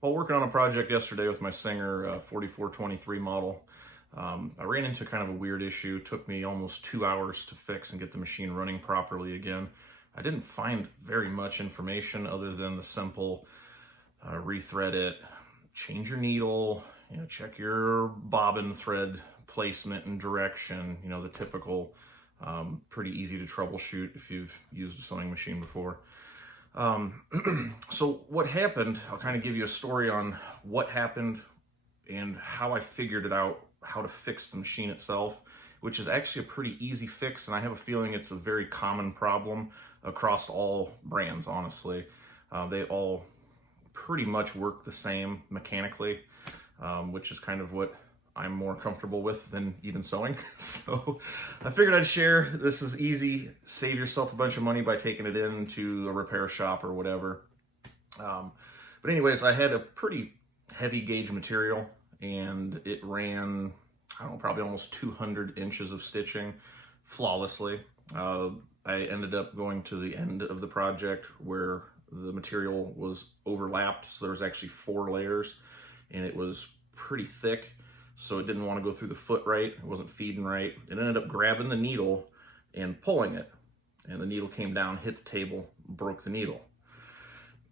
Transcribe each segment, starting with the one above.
While working on a project yesterday with my Singer 4423 model, I ran into kind of a weird issue. It took me almost 2 hours to fix and get the machine running properly again. I didn't find very much information other than the simple rethread it, change your needle, check your bobbin thread placement and direction, the typical, pretty easy to troubleshoot if you've used a sewing machine before. So what happened, I'll kind of give you a story on what happened and how I figured it out, how to fix the machine itself, which is actually a pretty easy fix, and I have a feeling it's a very common problem across all brands, honestly. They all pretty much work the same mechanically, which is kind of what I'm more comfortable with than even sewing. So I figured I'd share. This is easy. Save yourself a bunch of money by taking it into a repair shop or whatever. But anyways, I had a pretty heavy gauge material and it ran, I don't know, probably almost 200 inches of stitching flawlessly. I ended up going to the end of the project where the material was overlapped. So there was actually 4 layers and it was pretty thick. So it didn't want to go through the foot right. It wasn't feeding right. It ended up grabbing the needle and pulling it. And the needle came down, hit the table, broke the needle.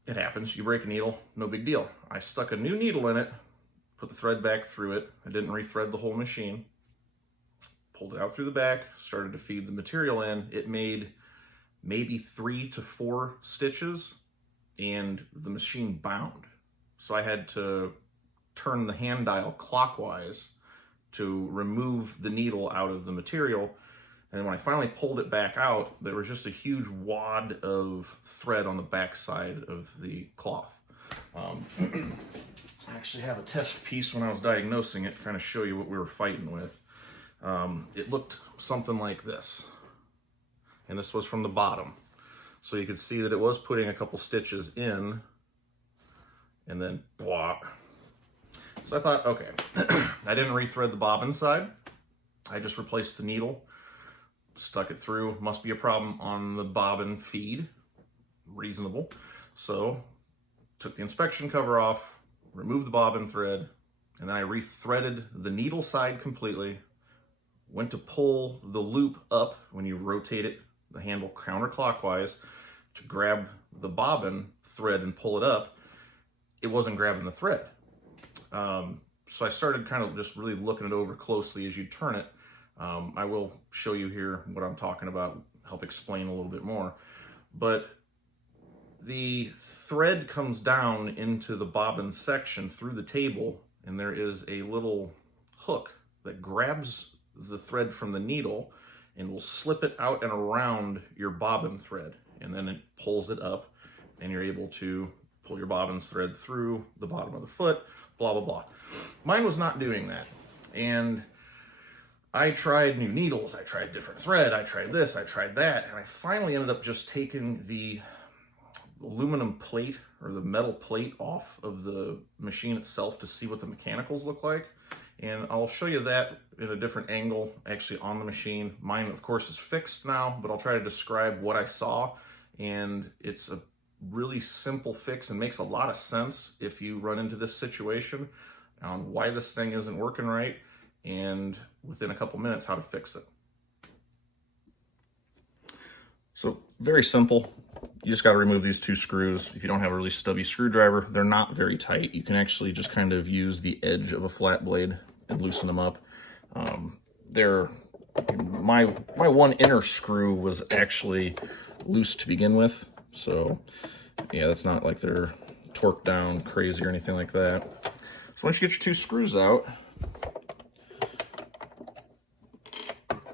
It happens. You break a needle, no big deal. I stuck a new needle in it, put the thread back through it. I didn't rethread the whole machine. Pulled it out through the back, started to feed the material in. It made maybe 3 to 4 stitches and the machine bound. So I had to turn the hand dial clockwise to remove the needle out of the material. And when I finally pulled it back out, there was just a huge wad of thread on the back side of the cloth. I actually have a test piece when I was diagnosing it to kind of show you what we were fighting with. It looked something like this. And this was from the bottom. So you could see that it was putting a couple stitches in and then blah. So I thought, okay, I didn't rethread the bobbin side. I just replaced the needle, stuck it through. Must be a problem on the bobbin feed. Reasonable. So took the inspection cover off, removed the bobbin thread, and then I rethreaded the needle side completely. Went to pull the loop up when you rotate it, the handle counterclockwise, to grab the bobbin thread and pull it up. It wasn't grabbing the thread. So I started kind of just really looking it over closely as you turn it. I will show you here what I'm talking about, help explain a little bit more. But the thread comes down into the bobbin section through the table, and there is a little hook that grabs the thread from the needle and will slip it out and around your bobbin thread. And then it pulls it up, and you're able to pull your bobbin thread through the bottom of the foot, blah, blah, blah. Mine was not doing that. And I tried new needles, I tried different thread, I tried this, I tried that, and I finally ended up just taking the aluminum plate or the metal plate off of the machine itself to see what the mechanicals look like. And I'll show you that in a different angle, actually on the machine. Mine, of course, is fixed now, but I'll try to describe what I saw. And it's a really simple fix and makes a lot of sense if you run into this situation on why this thing isn't working right, and within a couple minutes how to fix it. So very simple. You just got to remove these 2 screws. If you don't have a really stubby screwdriver, they're not very tight. You can actually just kind of use the edge of a flat blade and loosen them up. My one inner screw was actually loose to begin with. So yeah, that's not like they're torqued down crazy or anything like that. So once you get your 2 screws out,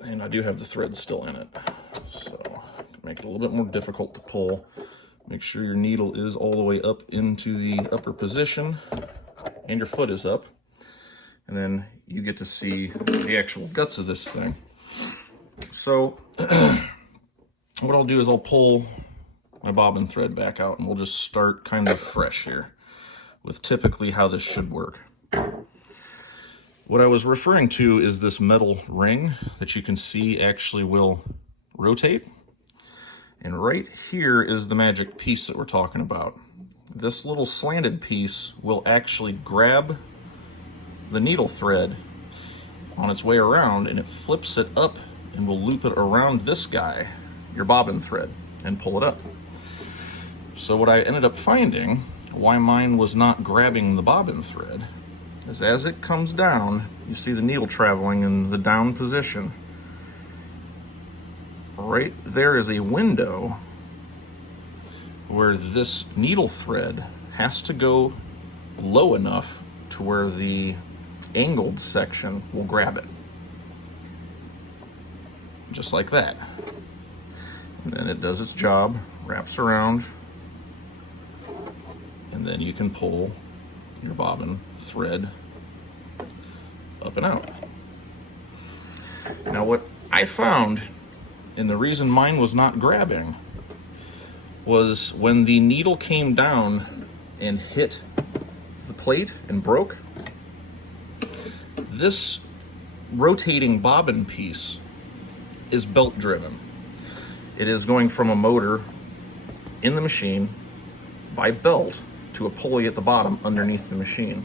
and I do have the thread still in it, so make it a little bit more difficult to pull. Make sure your needle is all the way up into the upper position and your foot is up. And then you get to see the actual guts of this thing. So what I'll do is I'll pull my bobbin thread back out and we'll just start kind of fresh here with typically how this should work. What I was referring to is this metal ring that you can see actually will rotate. And right here is the magic piece that we're talking about. this little slanted piece will actually grab the needle thread on its way around, and it flips it up and will loop it around this guy, your bobbin thread, and pull it up. So what I ended up finding, why mine was not grabbing the bobbin thread, is as it comes down, you see the needle traveling in the down position. Right there is a window where this needle thread has to go low enough to where the angled section will grab it. Just like that. And then it does its job, wraps around, and then you can pull your bobbin thread up and out. Now what I found, and the reason mine was not grabbing, was when the needle came down and hit the plate and broke, this rotating bobbin piece is belt driven. It is going from a motor in the machine by belt to a pulley at the bottom underneath the machine.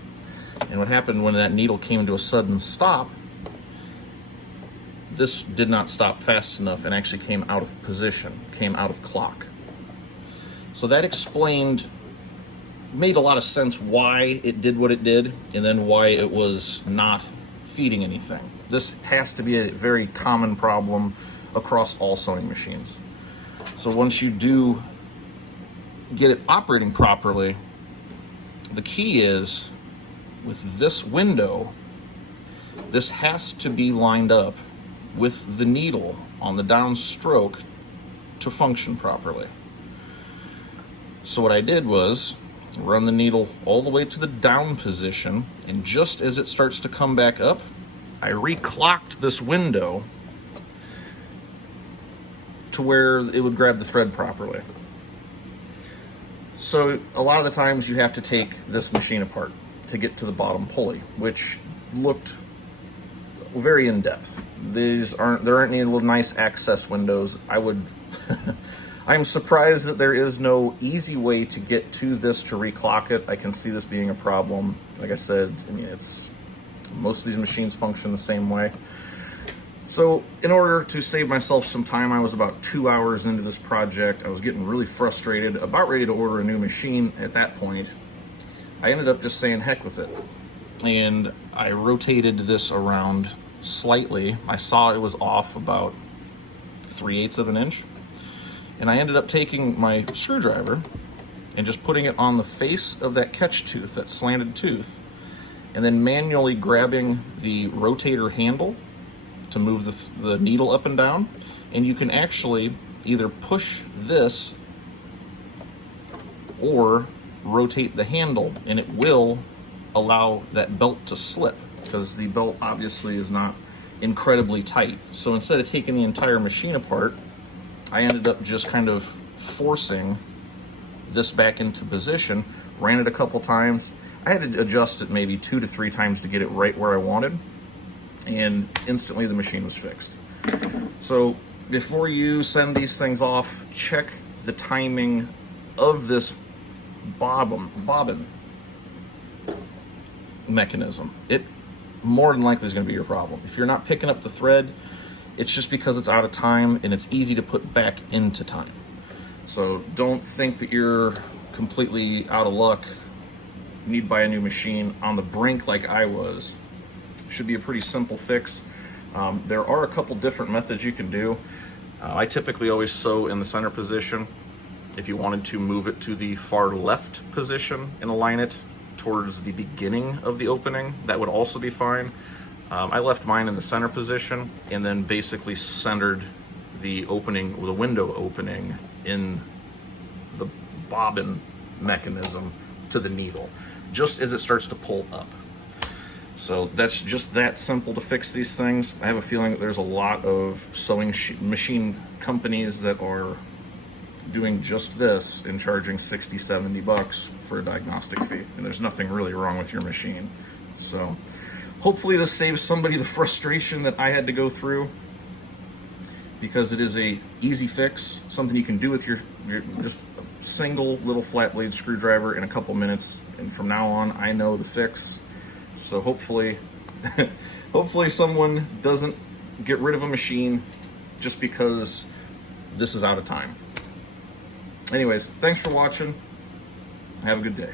And what happened when that needle came to a sudden stop, this did not stop fast enough and actually came out of position, came out of clock. So that made a lot of sense why it did what it did, and then why it was not feeding anything. This has to be a very common problem across all sewing machines. So once you do get it operating properly, the key is with this window, this has to be lined up with the needle on the downstroke to function properly. So what I did was run the needle all the way to the down position, and just as it starts to come back up, I reclocked this window to where it would grab the thread properly. So a lot of the times you have to take this machine apart to get to the bottom pulley, which looked very in depth. There aren't any little nice access windows. I'm surprised that there is no easy way to get to this to reclock it. I can see this being a problem. Like I said, I mean, most of these machines function the same way. So in order to save myself some time, I was about 2 hours into this project. I was getting really frustrated, about ready to order a new machine at that point. I ended up just saying heck with it. And I rotated this around slightly. I saw it was off about 3/8 of an inch. And I ended up taking my screwdriver and just putting it on the face of that catch tooth, that slanted tooth, and then manually grabbing the rotator handle to move the needle up and down. And you can actually either push this or rotate the handle, and it will allow that belt to slip, because the belt obviously is not incredibly tight. So instead of taking the entire machine apart, I ended up just kind of forcing this back into position, ran it a couple times. I had to adjust it maybe 2 to 3 times to get it right where I wanted, and instantly the machine was fixed. So before you send these things off, check the timing of this bobbin mechanism. It more than likely is going to be your problem. If you're not picking up the thread, it's just because it's out of time, and it's easy to put back into time. So don't think that you're completely out of luck, need to buy a new machine, on the brink like I was. Should be a pretty simple fix. There are a couple different methods you can do. I typically always sew in the center position. If you wanted to move it to the far left position and align it towards the beginning of the opening, that would also be fine. I left mine in the center position and then basically centered the opening, the window opening, in the bobbin mechanism to the needle, just as it starts to pull up. So that's just that simple to fix these things. I have a feeling that there's a lot of sewing machine companies that are doing just this and charging 60, 70 bucks for a diagnostic fee, and there's nothing really wrong with your machine. So hopefully this saves somebody the frustration that I had to go through, because it is a easy fix, something you can do with your just single little flat blade screwdriver in a couple minutes, and from now on I know the fix. So hopefully hopefully someone doesn't get rid of a machine just because this is out of time. Anyways, thanks for watching. Have a good day.